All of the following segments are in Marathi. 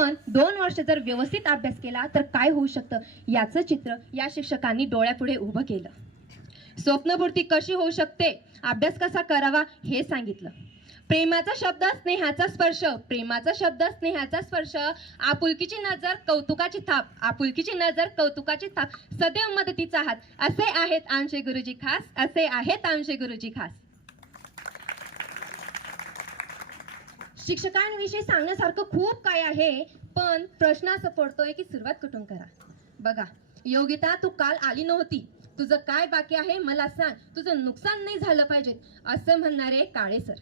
पण दोन वर्ष जर व्यवस्थित अभ्यास केला तर काय होऊ शकतं? याचं चित्र या शिक्षकांनी डोळ्यापुढे उभं केलं. स्वप्नपूर्ती कशी होऊ शकते? अभ्यास कसा करावा? हे सांगितलं. प्रेमाचा शब्द स्नेहाचा स्पर्श. प्रेमाचा शब्द स्नेहाचा स्पर्श. आपुलकीची नजर कौतुकाची थाप. आपुलकीची नजर कौतुकाची थाप. सदैव मदतीचा हात. असे आहेत आमचे गुरुजी खास. असे आहेत आमचे गुरुजी खास. शिक्षकांविषयी सांगण्यासारखं खूप काय आहे पण प्रश्न असं पडतोय की सुरुवात कुठून करा? बघा योगिता तू काल आली नव्हती. तुझं काय बाकी आहे मला सांग. तुझं नुकसान नाही झालं पाहिजे. असं म्हणणारे काळे सर.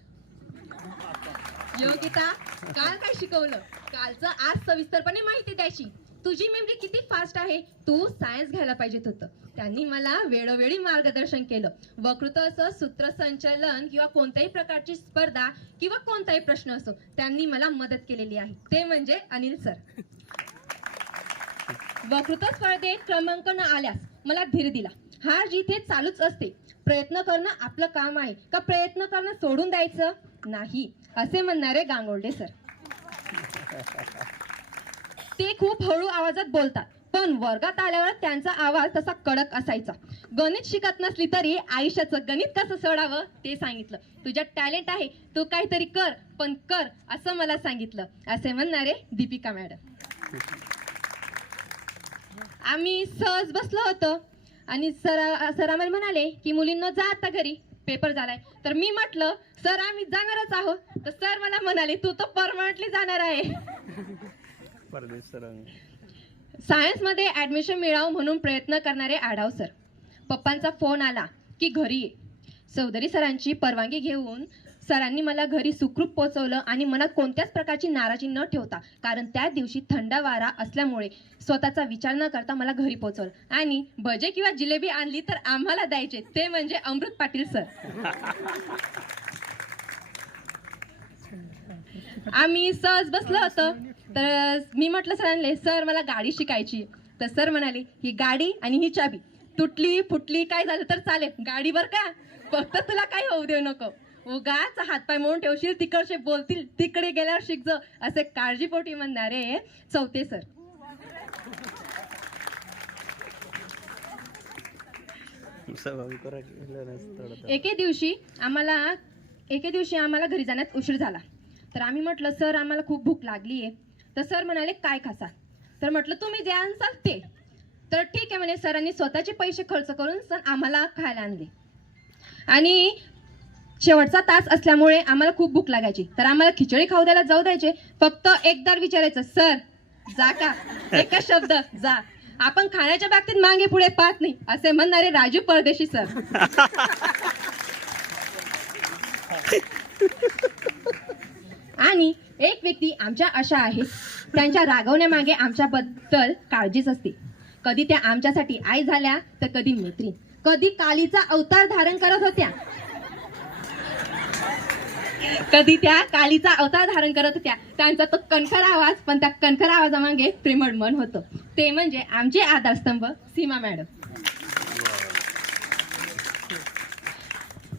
योगिता काल काय शिकवलं? कालचं आज सविस्तरपणे माहिती द्यायची. तुझी मेमरी किती फास्ट आहे? तू सायन्स घ्यायला पाहिजेत होतं. त्यांनी मला वेळोवेळी मार्गदर्शन केलं. वक्तृत्व असो सूत्रसंचलन किंवा कोणत्याही प्रकारची स्पर्धा किंवा कोणताही प्रश्न असो त्यांनी मला मदत केलेली आहे. ते म्हणजे अनिल सर. वक्तृत्व स्पर्धेत क्रमांक न आल्यास मला धीर दिला. हार जिथे चालूच असते. प्रयत्न करणं आपलं काम आहे. का प्रयत्न करणं सोडून द्यायचं? नाही. असे म्हणणारे गांगोर्डे सर. ते खूप हळू आवाजात बोलतात. पण वर्गात आल्यावर त्यांचा आवाज तसा कडक असायचा. गणित शिकत नसली तरी आयुष्याचं गणित कसं सोडावं ते सांगितलं. तुझ्यात टॅलेंट आहे तू काहीतरी कर पण कर असं मला सांगितलं. असे म्हणणारे दीपिका मॅडम. आम्ही सहज बसलो होतो आणि सर सर आम्हाला म्हणाले की मुलींना जा आता घरी पेपर झालाय. तर मी म्हटलं सर आम्ही जाणारच आहोत. तर सर मला म्हणाले तू तर परमनंटली जाणार आहे. सायन्समध्ये ॲडमिशन मिळावं म्हणून प्रयत्न करणारे आढाव सर. पप्पांचा फोन आला की घरी ये. चौधरी सरांची परवानगी घेऊन सरांनी मला घरी सुखरूप पोचवलं आणि मनात कोणत्याच प्रकारची नाराजी न ठेवता कारण त्या दिवशी थंड वारा असल्यामुळे स्वतःचा विचार न करता मला घरी पोचवलं आणि भजे किंवा जिलेबी आणली तर आम्हाला द्यायचे ते म्हणजे अमृत पाटील सर. आम्ही सहज बसलो होतं. तर मी म्हटलं सरांना सर मला गाडी शिकायची. तर सर म्हणाले ही गाडी आणि ही चाबी. तुटली फुटली काय झालं तर चालेल. गाडी बर का? फक्त तुला काही होऊ देऊ नको. उगाच हातपाय म्हणून ठेवशील तिकडचे बोलतील तिकडे गेल्यावर शिकज. असे काळजीपोटी म्हणणारे चौथे सर. एके दिवशी आम्हाला एके दिवशी आम्हाला घरी जाण्यात उशीर झाला. तर आम्ही म्हटलं सर आम्हाला खूप भूक लागली आहे तर सर म्हणाले काय खासा? तर म्हटलं तुम्ही जे आणसाल ते. तर ठीक आहे म्हणे सरांनी स्वतःचे पैसे खर्च करून सर आम्हाला खायला आणले. आणि शेवटचा तास असल्यामुळे आम्हाला खूप भूक लागायची. तर आम्हाला खिचडी खाऊ द्यायला जाऊ द्यायचे. फक्त एकदार विचारायचं सर जा का? एकच शब्द जा. आपण खाण्याच्या बाबतीत मागे पुढे पाहत नाही असे म्हणणारे राजू परदेशी सर. आणि एक व्यक्ती आमच्या अशा आहेत त्यांच्या रागवण्यामागे आमच्याबद्दल काळजीच असते. कधी त्या आमच्यासाठी आई झाल्या तर कधी मैत्रीण. कधी कालीचा अवतार धारण करत होत्या. कधी त्या कालीचा अवतार धारण करत होत्या. त्यांचा तो कणखर आवाज पण त्या कणखर आवाजामागे प्रेमळ मन होतं. ते म्हणजे आमचे आधारस्तंभ Seema madam.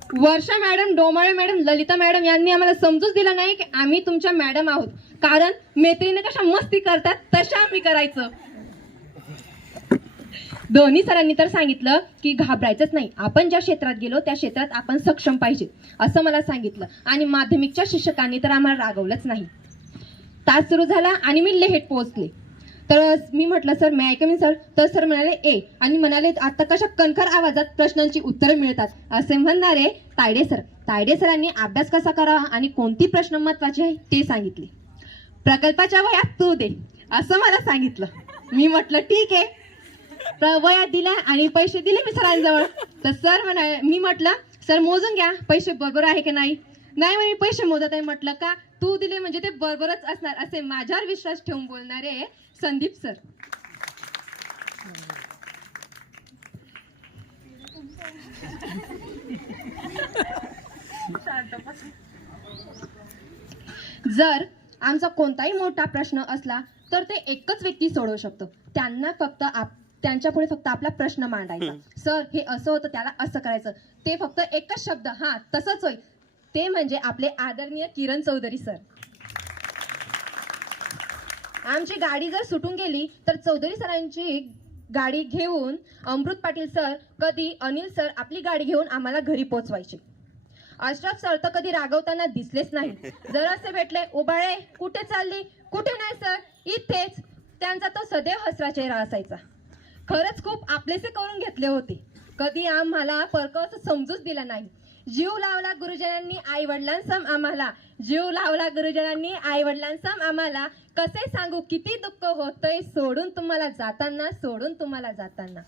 Varsha madam Domale madam Lalita madam यांनी आम्हाला समजूच दिलं नाही की आम्ही तुमच्या मॅडम आहोत. कारण मैत्रीने कशा मस्ती करतात तशा आम्ही करायचं. दोन्ही सरांनी तर सांगितलं की घाबरायचंच नाही. आपण ज्या क्षेत्रात गेलो त्या क्षेत्रात आपण सक्षम पाहिजे असं मला सांगितलं. आणि माध्यमिकच्या शिक्षकांनी तर आम्हाला रागवलंच नाही. तास सुरू झाला आणि मी लेट पोहोचले. तर मी म्हटलं सर मी ऐकमीन सर तर सर म्हणाले ए. आणि म्हणाले आता कशा कणखर आवाजात प्रश्नांची उत्तरं मिळतात? असे म्हणणारे तायडे सर. तायडे सरांनी अभ्यास कसा करावा आणि कोणती प्रश्न महत्त्वाचे आहे ते सांगितले. प्रकल्पाच्या वयात तू दे असं मला सांगितलं. मी म्हटलं ठीक आहे. वयात दिल्या आणि पैसे दिले मी सरांजवळ. तर सर म्हणा मी म्हटलं सर मोजून घ्या. पैसे बरोबर आहे की नाही? नाही म्हणे पैसे मोजत आहे. म्हटलं का? तू दिले म्हणजे ते बरोबरच असणार. असे माझ्यावर विश्वास ठेवून बोलणारे संदीप सर. जर आमचा कोणताही मोठा प्रश्न असला तर ते एकच व्यक्ती सोडवू शकतो. त्यांना फक्त आप त्यांच्या पुढे फक्त आपला प्रश्न मांडायचा. सर हे असं होतं त्याला असं करायचं. ते फक्त एकच शब्द हा तसंच होईल. ते म्हणजे आपले आदरणीय किरण चौधरी सर. आमची गाडी जर सुटून गेली तर चौधरी सरांची गाडी घेऊन अमृत पाटील सर कधी अनिल सर आपली गाडी घेऊन आम्हाला घरी पोचवायचे अशरफ सर तर कधी रागवताना दिसलेच नाही. जर असे भेटले उबाळे कुठे चालली? कुठे नाही सर? इथेच. त्यांचा तो सदैव हसरा चेहरा असायचा. खरंच खूप आपलेसे करून घेतले होते. कधी आम्हाला परक असं समजूच दिला नाही. जीव लावला गुरुजनांनी आई वडिलांसम आम्हाला. जीव लावला गुरुजनांनी आई वडिलांसम आम्हाला. कसे सांगू किती दुःख होतंय सोडून तुम्हाला जाताना सोडून तुम्हाला जाताना.